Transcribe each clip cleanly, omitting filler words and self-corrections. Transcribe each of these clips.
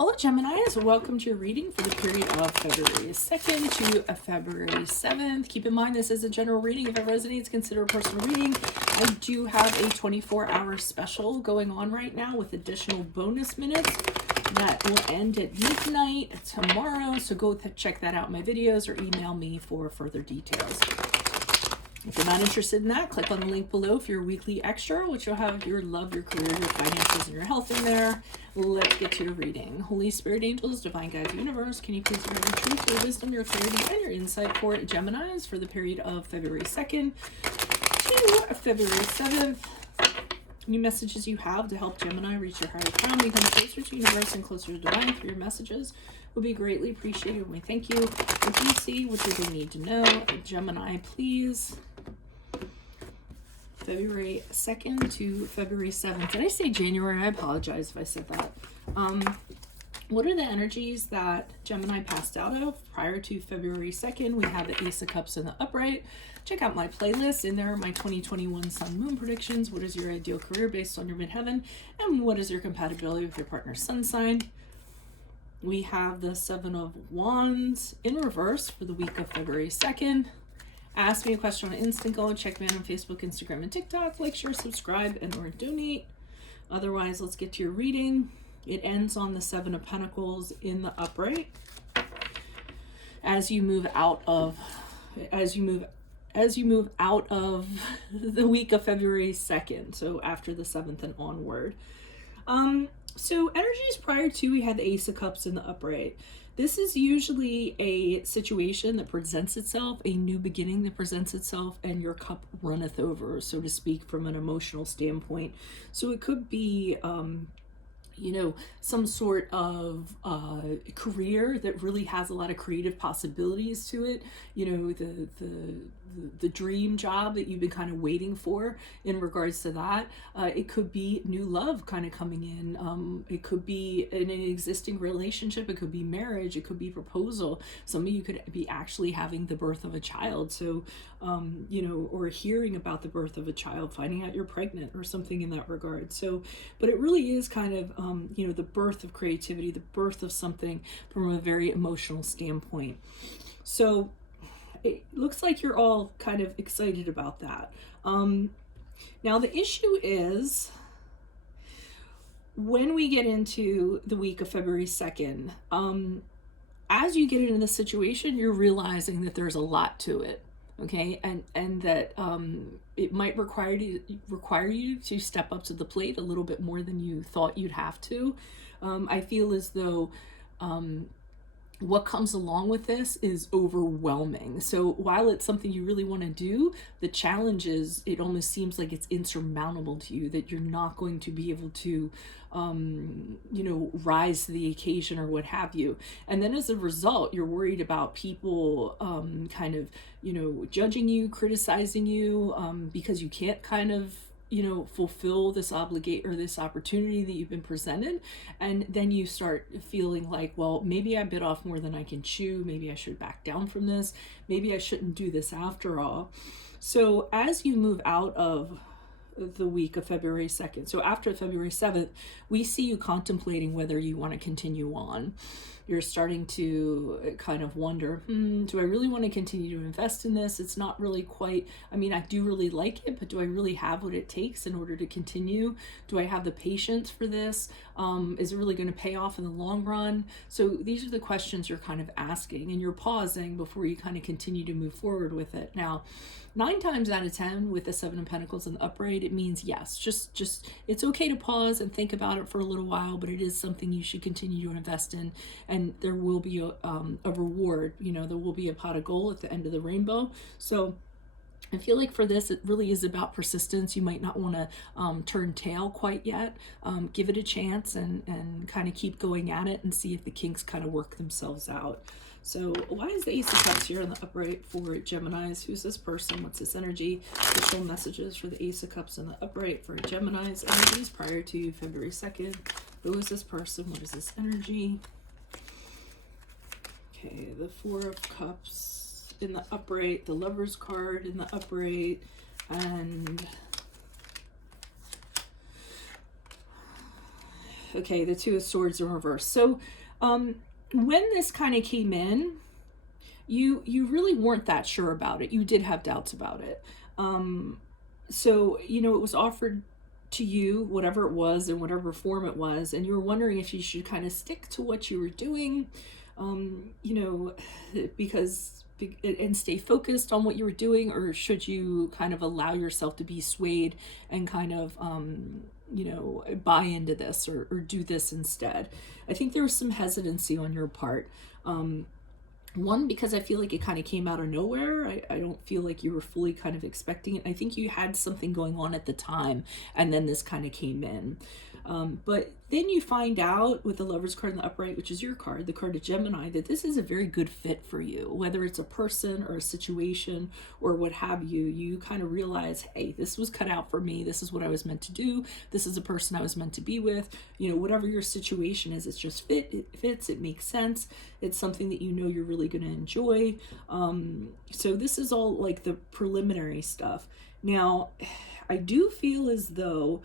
Hello Geminis, welcome to your reading for the period of February 2nd to February 7th. Keep in mind this is a general reading. If it resonates, consider a personal reading. I do have a 24-hour special going on right now with additional bonus minutes that will end at midnight tomorrow. So go check that out in my videos or email me for further details. If you're not interested in that, click on the link below for your weekly extra, which will have your love, your career, your finances, and your health in there. Let's get to your reading. Holy Spirit, angels, divine guides, universe, can you please provide your truth, your wisdom, your clarity, and your insight for Geminis for the period of February 2nd to February 7th? Any messages you have to help Gemini reach your higher ground, become closer to universe and closer to divine through your messages would be greatly appreciated. We thank you. What do you see? What do they need to know? Gemini, please. February 2nd to February 7th. Did I say January? I apologize if I said that. What are the energies that Gemini passed out of prior to February 2nd? We have the Ace of Cups in the upright. Check out my playlist. In there are my 2021 Sun Moon predictions. What is your ideal career based on your midheaven? And what is your compatibility with your partner's sun sign? We have the Seven of Wands in reverse for the week of February 2nd. Ask me a question on Instant Go. Check me out on Facebook, Instagram, and TikTok. Like, share, subscribe, and or donate. Otherwise, let's get to your reading. It ends on the Seven of Pentacles in the upright. As you move out of the week of February 2nd, so after the 7th and onward. So energies prior to, we had the Ace of Cups in the upright. This is usually a situation that presents itself, a new beginning that presents itself, and your cup runneth over, so to speak, from an emotional standpoint. So it could be, some sort of career that really has a lot of creative possibilities to it. The dream job that you've been kind of waiting for in regards to that. It could be new love kind of coming in. It could be in an existing relationship. It could be marriage. It could be proposal. Some of you could be actually having the birth of a child. So, or hearing about the birth of a child, finding out you're pregnant or something in that regard. So, but it really is kind of, the birth of creativity, the birth of something from a very emotional standpoint. So it looks like you're all kind of excited about that. Now the issue is when we get into the week of February 2nd, as you get into the situation, you're realizing that there's a lot to it. Okay, and that it might require you to step up to the plate a little bit more than you thought you'd have to. I feel as though what comes along with this is overwhelming. So while it's something you really want to do, the challenge is it almost seems like it's insurmountable to you, that you're not going to be able to rise to the occasion or what have you. And then as a result, you're worried about people judging you, criticizing you, because you can't kind of fulfill this this opportunity that you've been presented. And then you start feeling like, well, maybe I bit off more than I can chew. Maybe I should back down from this. Maybe I shouldn't do this after all. So as you move out of the week of February 2nd, so after February 7th, we see you contemplating whether you want to continue on. You're starting to kind of wonder, do I really want to continue to invest in this? It's not really quite, I do really like it, but do I really have what it takes in order to continue? Do I have the patience for this? Is it really going to pay off in the long run? So these are the questions you're kind of asking, and you're pausing before you kind of continue to move forward with it. Now, 9 times out of 10 with the Seven of Pentacles in the upright, it means yes, just it's okay to pause and think about it for a little while, but it is something you should continue to invest in, and there will be a reward. There will be a pot of gold at the end of the rainbow. So I feel like for this, it really is about persistence. You might not want to turn tail quite yet. Give it a chance and kind of keep going at it and see if the kinks kind of work themselves out. So why is the Ace of Cups here in the upright for Geminis? Who's this person? What's this energy? Official messages for the Ace of Cups in the upright for Geminis. Energies prior to February 2nd. Who is this person? What is this energy? Okay, the Four of Cups in the upright, the Lover's card in the upright, and Okay, the Two of Swords in reverse. So when this kind of came in, you really weren't that sure about it. You did have doubts about it. So, you know, it was offered to you, whatever it was, in whatever form it was, and you were wondering if you should kind of stick to what you were doing, you know, because and stay focused on what you were doing, or should you kind of allow yourself to be swayed and kind of, you know, buy into this, or do this instead. I think there was some hesitancy on your part. One, because I feel like it kind of came out of nowhere. I don't feel like you were fully kind of expecting it. I think you had something going on at the time, and then this kind of came in. But then you find out with the Lover's card in the upright, which is your card, the card of Gemini, that this is a very good fit for you. Whether it's a person or a situation or what have you, you kind of realize, hey, this was cut out for me. This is what I was meant to do. This is a person I was meant to be with. You know, whatever your situation is, it's just it fits, it makes sense. It's something that you know you're really going to enjoy. So this is all like the preliminary stuff. Now, I do feel as though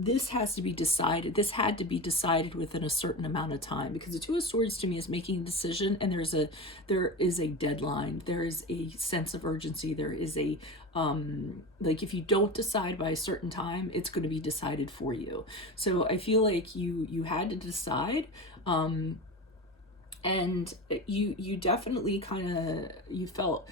this has to be decided. This had to be decided within a certain amount of time, because the Two of Swords to me is making a decision, and there is a deadline. There is a sense of urgency. There is a like, if you don't decide by a certain time, it's going to be decided for you. So I feel like you had to decide. And you definitely kind of, you felt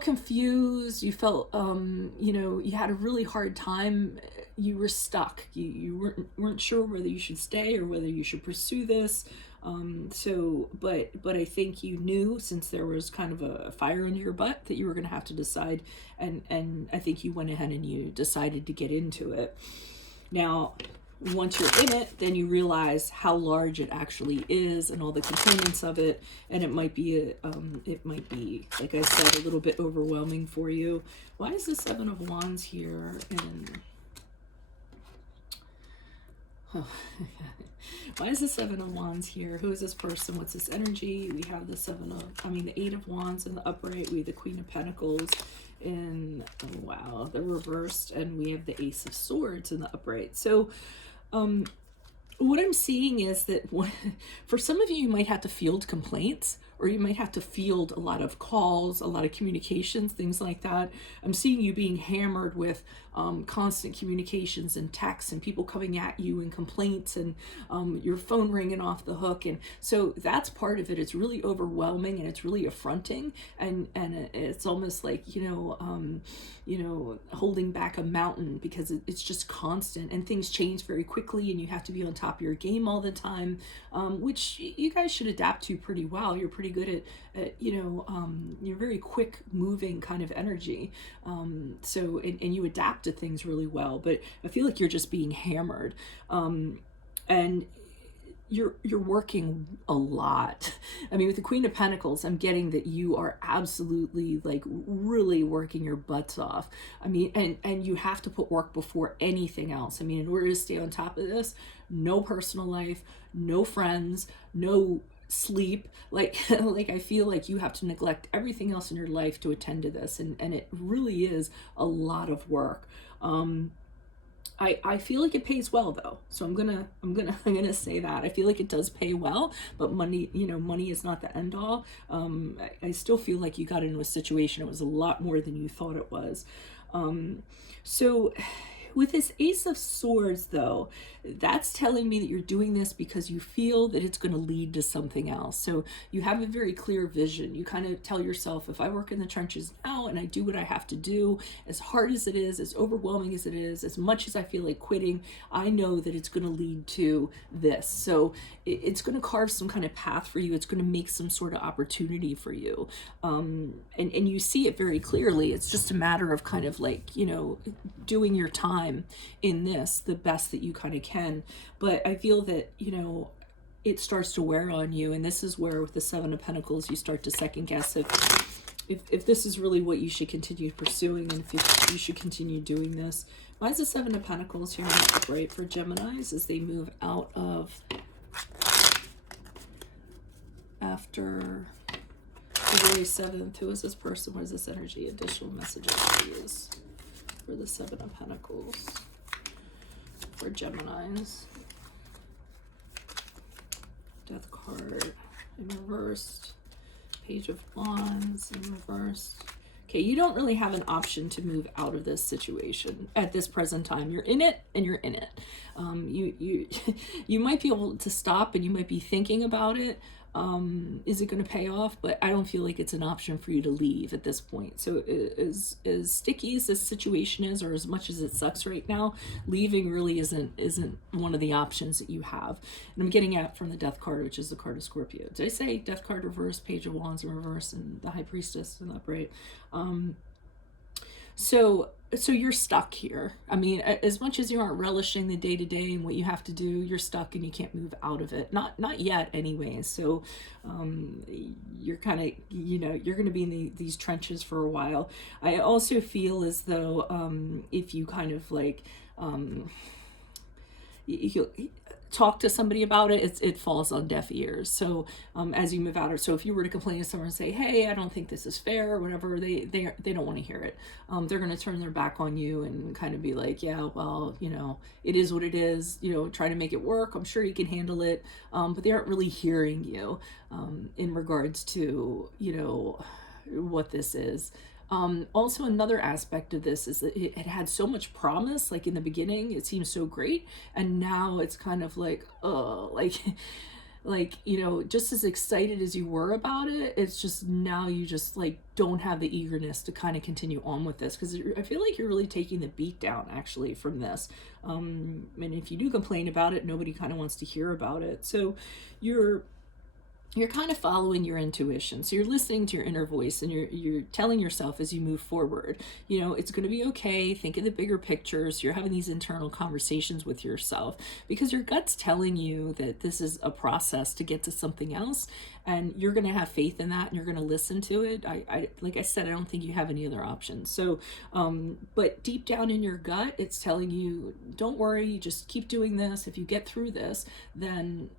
confused. You felt, you know, you had a really hard time. You were stuck. You weren't sure whether you should stay or whether you should pursue this. But I think you knew, since there was kind of a fire under your butt, that you were going to have to decide. And I think you went ahead and you decided to get into it. Now, once you're in it, then you realize how large it actually is and all the components of it, and it might be like I said, a little bit overwhelming for you. Why is the Seven of Wands here? And why is the Seven of Wands here? Who is this person? What's this energy? We have the Eight of Wands in the upright. We have the Queen of Pentacles in, oh wow, the reversed, and we have the Ace of Swords in the upright. So what I'm seeing is that for some of you, you might have to field complaints, or you might have to field a lot of calls, a lot of communications, things like that. I'm seeing you being hammered with constant communications and texts and people coming at you and complaints, and your phone ringing off the hook. And so that's part of it. It's really overwhelming, and it's really affronting, and it's almost like, holding back a mountain, because it's just constant, and things change very quickly, and you have to be on top of your game all the time, which you guys should adapt to pretty well. You're pretty good at you're very quick moving kind of energy. So you adapt to things really well, but I feel like you're just being hammered. And you're working a lot. I mean, with the Queen of Pentacles, I'm getting that you are absolutely, like, really working your butts off. I mean, and you have to put work before anything else. I mean, in order to stay on top of this, no personal life, no friends, no sleep. Like I feel like you have to neglect everything else in your life to attend to this, and it really is a lot of work. I feel like it pays well, though. So I'm gonna say that I feel like it does pay well, but money is not the end all. I still feel like you got into a situation, it was a lot more than you thought it was. So with this Ace of Swords, though, that's telling me that you're doing this because you feel that it's going to lead to something else. So you have a very clear vision. You kind of tell yourself, if I work in the trenches now and I do what I have to do, as hard as it is, as overwhelming as it is, as much as I feel like quitting, I know that it's going to lead to this. So it's going to carve some kind of path for you. It's going to make some sort of opportunity for you. And you see it very clearly. It's just a matter of kind of like, doing your time in this the best that you kind of can. But I feel that, it starts to wear on you. And this is where, with the Seven of Pentacles, you start to second guess if this is really what you should continue pursuing, and if you should continue doing this. Why is the Seven of Pentacles here right for Geminis as they move out of, after February 7th? Who is this person? What is this energy? Additional messages, please, for the Seven of Pentacles for Geminis. Death card in reversed. Page of Wands in reversed. Okay, you don't really have an option to move out of this situation at this present time. You're in it, and you're in it. You might be able to stop, and you might be thinking about it. Is it going to pay off? But I don't feel like it's an option for you to leave at this point. So as sticky as this situation is, or as much as it sucks right now, leaving really isn't one of the options that you have. And I'm getting at from the Death card, which is the card of Scorpio. Did I say Death card reverse, Page of Wands in reverse, and the High Priestess in upright? So you're stuck here. I mean, as much as you aren't relishing the day-to-day and what you have to do, you're stuck and you can't move out of it. Not yet anyway. So you're kind of, you're going to be in these trenches for a while. I also feel as though if you kind of like you talk to somebody about it, it falls on deaf ears. So as you move out, or so if you were to complain to someone and say, hey, I don't think this is fair or whatever, they don't want to hear it. They're going to turn their back on you and kind of be like, yeah, well, it is what it is, try to make it work. I'm sure you can handle it. But they aren't really hearing you in regards to, what this is. Also, another aspect of this is that it had so much promise. Like in the beginning, it seems so great, and now it's kind of like, just as excited as you were about it, it's just now you just like don't have the eagerness to kind of continue on with this, because I feel like you're really taking the beat down actually from this. And if you do complain about it, nobody kind of wants to hear about it. So you're kind of following your intuition. So you're listening to your inner voice, and you're telling yourself as you move forward, it's going to be okay. Think of the bigger picture. So you're having these internal conversations with yourself, because your gut's telling you that this is a process to get to something else, and you're going to have faith in that, and you're going to listen to it. I like I said, I don't think you have any other options. So, but deep down in your gut, it's telling you, don't worry, just keep doing this. If you get through this, then,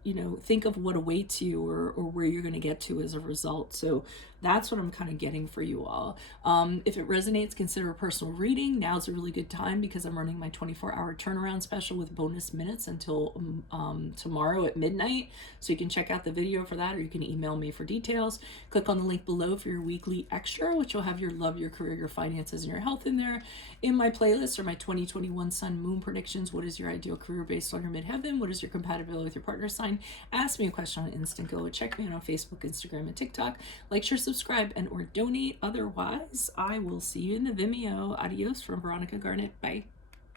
think of what awaits you, or where you're going to get to as a result. So that's what I'm kind of getting for you all. If it resonates, consider a personal reading. Now's a really good time, because I'm running my 24-hour turnaround special with bonus minutes until tomorrow at midnight. So you can check out the video for that, or you can email me for details. Click on the link below for your weekly extra, which will have your love, your career, your finances, and your health in there. In my playlist are my 2021 Sun Moon predictions. What is your ideal career based on your midheaven? What is your compatibility with your partner sign? Ask me a question on Instant Go. Check me out on Facebook, Instagram, and TikTok. Like, share, subscribe, and or donate. Otherwise, I will see you in the Vimeo. Adios from Veronica Garnett. Bye.